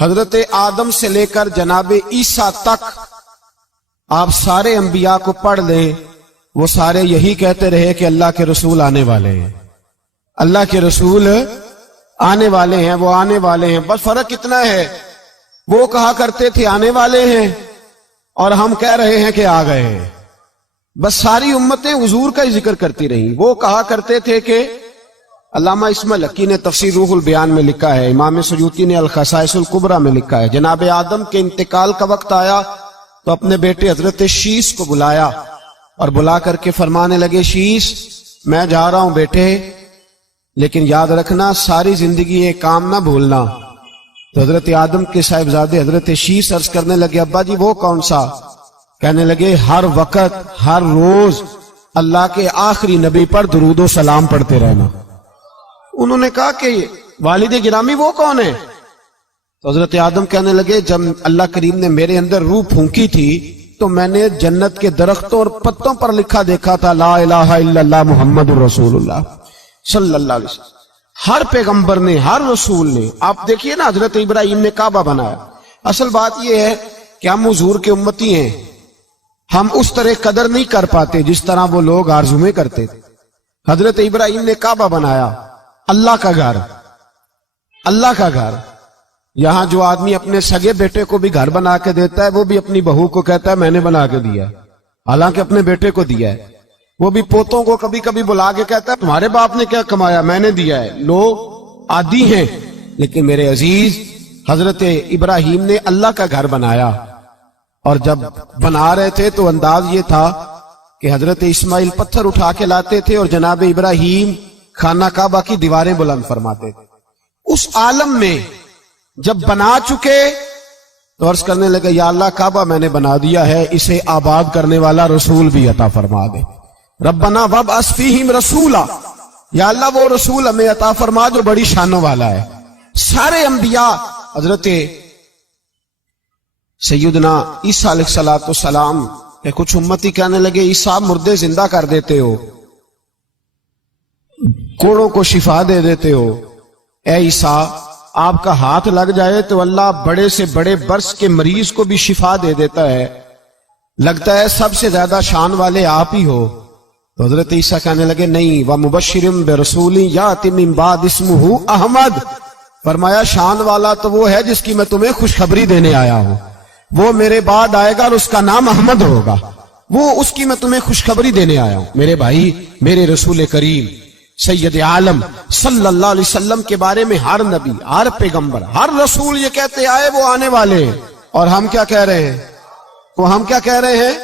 حضرت آدم سے لے کر جناب عیسیٰ تک آپ سارے انبیاء کو پڑھ لیں، وہ سارے یہی کہتے رہے کہ اللہ کے رسول آنے والے ہیں، اللہ کے رسول آنے والے ہیں، وہ آنے والے ہیں۔ بس فرق اتنا ہے، وہ کہا کرتے تھے آنے والے ہیں اور ہم کہہ رہے ہیں کہ آ گئے ہیں۔ بس ساری امتیں حضور کا ہی ذکر کرتی رہیں۔ وہ کہا کرتے تھے کہ علامہ اسماعیل حقی نے تفسیر روح البیان میں لکھا ہے، امام سیوطی نے الخصائص الکبریٰ میں لکھا ہے، جناب آدم کے انتقال کا وقت آیا تو اپنے بیٹے حضرت شیس کو بلایا اور بلا کر کے فرمانے لگے، شیس میں جا رہا ہوں بیٹے، لیکن یاد رکھنا ساری زندگی ایک کام نہ بھولنا۔ تو حضرت آدم کے صاحبزادے حضرت شیس عرض کرنے لگے، ابا جی وہ کون سا؟ کہنے لگے، ہر وقت ہر روز اللہ کے آخری نبی پر درود و سلام پڑھتے رہنا۔ انہوں نے کہا کہ والد گرامی وہ کون ہے؟ تو حضرت آدم کہنے لگے، جب اللہ کریم نے میرے اندر روح پھونکی تھی تو میں نے جنت کے درختوں اور پتوں پر لکھا دیکھا تھا، لا الہ الا اللہ محمد رسول اللہ صلی اللہ علیہ وسلم۔ ہر پیغمبر نے، ہر رسول نے، آپ دیکھیے نا، حضرت ابراہیم نے کعبہ بنایا۔ اصل بات یہ ہے کہ ہم حضور کے امتی ہیں، ہم اس طرح قدر نہیں کر پاتے جس طرح وہ لوگ آرزویں کرتے تھے۔ حضرت ابراہیم نے کعبہ بنایا، اللہ کا گھر، اللہ کا گھر۔ یہاں جو آدمی اپنے سگے بیٹے کو بھی گھر بنا کے دیتا ہے، وہ بھی اپنی بہو کو کہتا ہے میں نے بنا کے دیا، حالانکہ اپنے بیٹے کو دیا ہے۔ وہ بھی پوتوں کو کبھی کبھی بلا کے کہتا ہے تمہارے باپ نے کیا کمایا، میں نے دیا ہے۔ لوگ عادی ہیں، لیکن میرے عزیز حضرت ابراہیم نے اللہ کا گھر بنایا، اور جب بنا رہے تھے تو انداز یہ تھا کہ حضرت اسماعیل پتھر اٹھا کے لاتے تھے اور جناب ابراہیم خانہ کعبہ کی دیواریں بلند فرماتے تھے۔ اس عالم میں جب بنا چکے تو عرض کرنے لگے، یا اللہ کعبہ میں نے بنا دیا ہے، اسے آباد کرنے والا رسول بھی عطا فرما دے۔ ربنا وابعث فیہم رسولا، یا اللہ وہ رسول ہمیں عطا فرما جو بڑی شانوں والا ہے۔ سارے انبیاء، حضرت سیدنا عیسیٰ علیہ السلام کہ کچھ امتی کہنے لگے، عیسیٰ مردے زندہ کر دیتے ہو، کوڑوں کو شفا دے دیتے ہو، اے عیسیٰ آپ کا ہاتھ لگ جائے تو اللہ بڑے سے بڑے برس کے مریض کو بھی شفا دے دیتا ہے، لگتا ہے سب سے زیادہ شان والے آپ ہی ہو۔ تو حضرت عیسیٰ کہنے لگے، نہیں، وَمُبَشِّرٍ بِرَسُولٍ يَأْتِي مِن بَعْدِهِ اسْمُهُ احمد، فرمایا شان والا تو وہ ہے جس کی میں تمہیں خوشخبری دینے آیا ہوں، وہ میرے بعد آئے گا اور اس کا نام احمد ہوگا، وہ اس کی میں تمہیں خوشخبری دینے آیا ہوں۔ میرے بھائی، میرے رسول کریم سید عالم صلی اللہ علیہ وسلم کے بارے میں ہر نبی، ہر پیغمبر، ہر رسول یہ کہتے آئے وہ آنے والے ہیں، اور ہم کیا کہہ رہے ہیں؟ تو ہم کیا کہہ رہے ہیں؟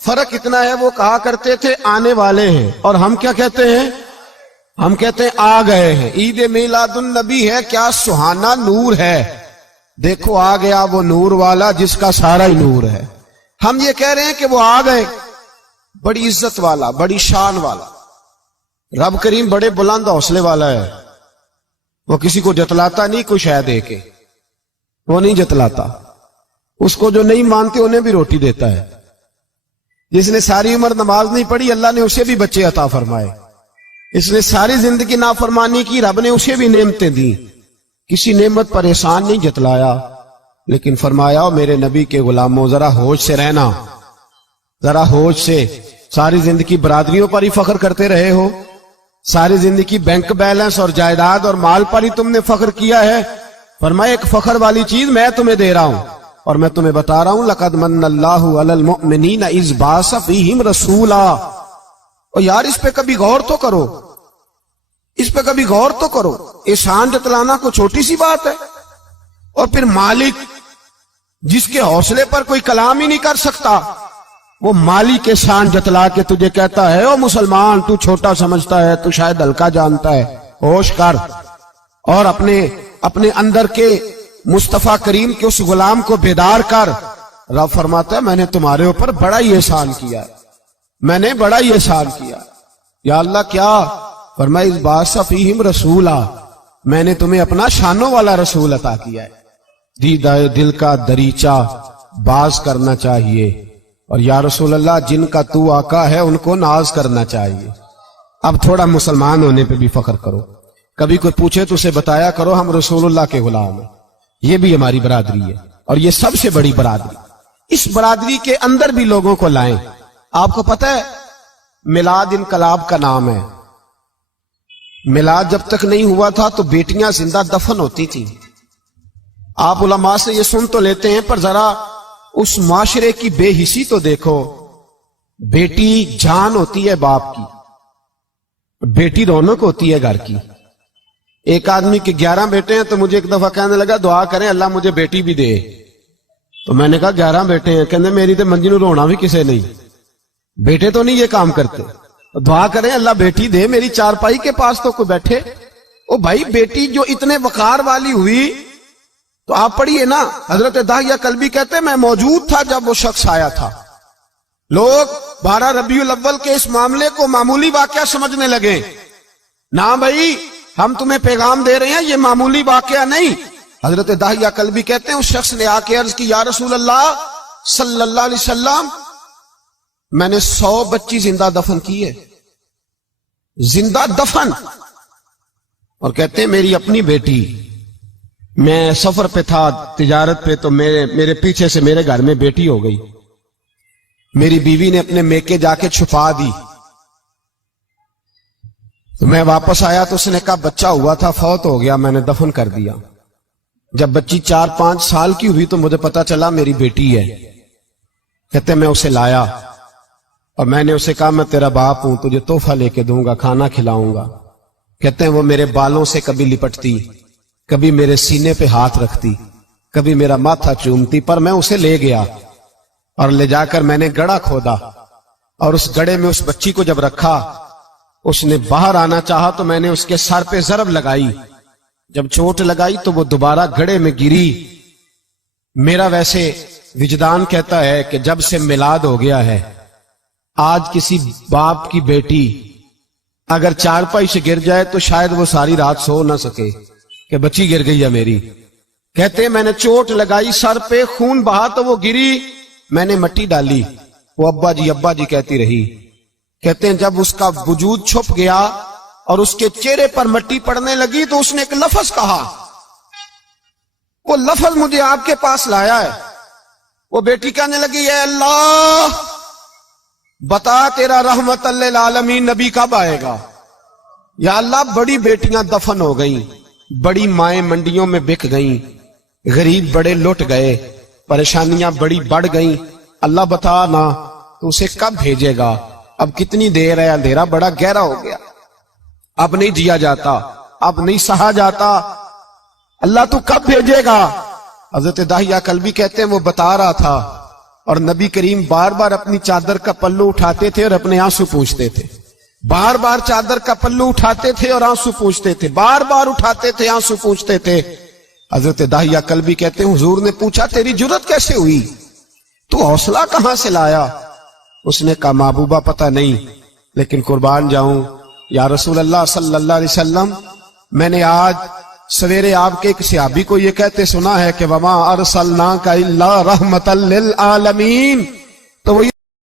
فرق اتنا ہے، وہ کہا کرتے تھے آنے والے ہیں، اور ہم کیا کہتے ہیں؟ ہم کہتے ہیں آ گئے ہیں۔ عید میلاد النبی ہے، کیا سہانا نور ہے، دیکھو آ گیا وہ نور والا جس کا سارا ہی نور ہے۔ ہم یہ کہہ رہے ہیں کہ وہ آ گئے، بڑی عزت والا، بڑی شان والا۔ رب کریم بڑے بلند حوصلے والا ہے، وہ کسی کو جتلاتا نہیں کوئی شے دے کے، وہ نہیں جتلاتا، اس کو جو نہیں مانتے انہیں بھی روٹی دیتا ہے۔ جس نے ساری عمر نماز نہیں پڑھی اللہ نے اسے بھی بچے عطا فرمائے، اس نے ساری زندگی نافرمانی کی رب نے اسے بھی نعمتیں دی، کسی نعمت پر احسان نہیں جتلایا، لیکن فرمایا میرے نبی کے غلاموں ذرا ہوش سے رہنا، ذرا ہوش سے۔ ساری زندگی برادریوں پر ہی فخر کرتے رہے ہو، ساری زندگی بینک بیلنس اور جائیداد اور مال پر ہی تم نے فخر کیا ہے، فرمایا ایک فخر والی چیز میں تمہیں دے رہا ہوں، اور میں تمہیں بتا رہا ہوں لقد من اللہ علی المؤمنین اذ بعث فیہم رسولا۔ اور یار اس پہ کبھی غور تو کرو، اس پہ کبھی غور تو کرو، احسان جتلانا کوئی چھوٹی سی بات ہے؟ اور پھر مالک جس کے حوصلے پر کوئی کلام ہی نہیں کر سکتا، وہ مالی کے شان جتلا کے تجھے کہتا ہے او مسلمان تو چھوٹا سمجھتا ہے، تو شاید ہلکا جانتا ہے، ہوش کر، اور اپنے اندر کے مصطفیٰ کریم کے اس غلام کو بیدار کر۔ رب فرماتا ہے میں نے تمہارے اوپر بڑا ہی احسان کیا، میں نے بڑا ہی احسان کیا۔ یا اللہ کیا؟ فرمایا اذ بعث فیہم رسولا، میں نے تمہیں اپنا شانوں والا رسول عطا کیا ہے۔ دل کا دریچہ باز کرنا چاہیے، اور یا رسول اللہ جن کا تو آقا ہے ان کو ناز کرنا چاہیے۔ اب تھوڑا مسلمان ہونے پہ بھی فخر کرو، کبھی کوئی پوچھے تو اسے بتایا کرو ہم رسول اللہ کے غلام ہیں، یہ بھی ہماری برادری ہے اور یہ سب سے بڑی برادری. اس برادری کے اندر بھی لوگوں کو لائیں. آپ کو پتہ ہے میلاد انقلاب کا نام ہے. میلاد جب تک نہیں ہوا تھا تو بیٹیاں زندہ دفن ہوتی تھیں. آپ علماء سے یہ سن تو لیتے ہیں پر ذرا اس معاشرے کی بے حسی تو دیکھو. بیٹی جان ہوتی ہے باپ کی, بیٹی رونق ہوتی ہے گھر کی. ایک آدمی کے 11 بیٹے ہیں تو مجھے ایک دفعہ کہنے لگا دعا کریں اللہ مجھے بیٹی بھی دے. تو میں نے کہا 11 بیٹے ہیں, کہنے میری تو منجی نو رونا بھی کسے نہیں, بیٹے تو نہیں یہ کام کرتے, دعا کریں اللہ بیٹی دے, میری چارپائی کے پاس تو کوئی بیٹھے. او بھائی بیٹی جو اتنے وقار والی ہوئی تو آپ پڑھیے نا, حضرت داہیہ کلبی کہتے ہیں میں موجود تھا جب وہ شخص آیا تھا. لوگ 12 ربیع الاول کے اس معاملے کو معمولی واقعہ سمجھنے لگے. نہ بھائی ہم تمہیں پیغام دے رہے ہیں یہ معمولی واقعہ نہیں. حضرت داہیہ کلبی کہتے ہیں اس شخص نے آ کے عرض کی یا رسول اللہ صلی اللہ علیہ وسلم میں نے 100 بچی زندہ دفن کی ہے, زندہ دفن. اور کہتے ہیں میری اپنی بیٹی, میں سفر پہ تھا تجارت پہ تو میرے پیچھے سے میرے گھر میں بیٹی ہو گئی. میری بیوی نے اپنے میکے جا کے چھپا دی. تو میں واپس آیا تو اس نے کہا بچہ ہوا تھا فوت ہو گیا, میں نے دفن کر دیا. جب بچی 4-5 سال کی ہوئی تو مجھے پتا چلا میری بیٹی ہے. کہتے میں اسے لایا اور میں نے اسے کہا میں تیرا باپ ہوں, تجھے تحفہ لے کے دوں گا, کھانا کھلاؤں گا. کہتے ہیں وہ میرے بالوں سے کبھی لپٹتی, کبھی میرے سینے پہ ہاتھ رکھتی, کبھی میرا ماتھا چومتی. پر میں اسے لے گیا اور لے جا کر میں نے گڑھا کھودا اور اس گڑھے میں اس بچی کو جب رکھا, اس نے باہر آنا چاہا تو میں نے اس کے سر پہ ضرب لگائی. جب چوٹ لگائی تو وہ دوبارہ گڑھے میں گری. میرا ویسے وجدان کہتا ہے کہ جب سے میلاد ہو گیا ہے آج کسی باپ کی بیٹی اگر چارپائی سے گر جائے تو شاید وہ ساری رات سو نہ سکے کہ بچی گر گئی ہے میری. کہتے میں نے چوٹ لگائی سر پہ, خون بہا تو وہ گری, میں نے مٹی ڈالی, وہ ابا جی کہتی رہی. کہتے ہیں جب اس کا وجود چھپ گیا اور اس کے چہرے پر مٹی پڑنے لگی تو اس نے ایک لفظ کہا, وہ لفظ مجھے آپ کے پاس لایا ہے. وہ بیٹی کہنے لگی اے اللہ بتا تیرا رحمت للعالمین نبی کب آئے گا. یا اللہ بڑی بیٹیاں دفن ہو گئیں, بڑی مائیں منڈیوں میں بک گئیں, غریب بڑے لٹ گئے, پریشانیاں بڑی بڑھ گئیں. اللہ بتا نا تو اسے کب بھیجے گا. اب کتنی دیر ہے, اندھیرا بڑا گہرا ہو گیا, اب نہیں جیا جاتا, اب نہیں سہا جاتا, اللہ تو کب بھیجے گا. حضرت داہیہ کلبی کہتے ہیں وہ بتا رہا تھا اور نبی کریم بار بار اپنی چادر کا پلو اٹھاتے تھے اور اپنے آنسو پوچھتے تھے. بار بار چادر کا پلو اٹھاتے تھے اور آنسو پوچھتے تھے, بار بار اٹھاتے تھے آنسو پوچھتے تھے. حضرت داہیہ کلبی کہتے ہیں حضور نے پوچھا تیری جرت کیسے ہوئی, تو حوصلہ کہاں سے لایا. اس نے کہا محبوبہ پتہ نہیں, لیکن قربان جاؤں یا رسول اللہ صلی اللہ علیہ وسلم میں نے آج سویرے آپ کے ایک صحابی کو یہ کہتے سنا ہے کہ وما ارسلناک الا رحمتا للعالمین. تو وہ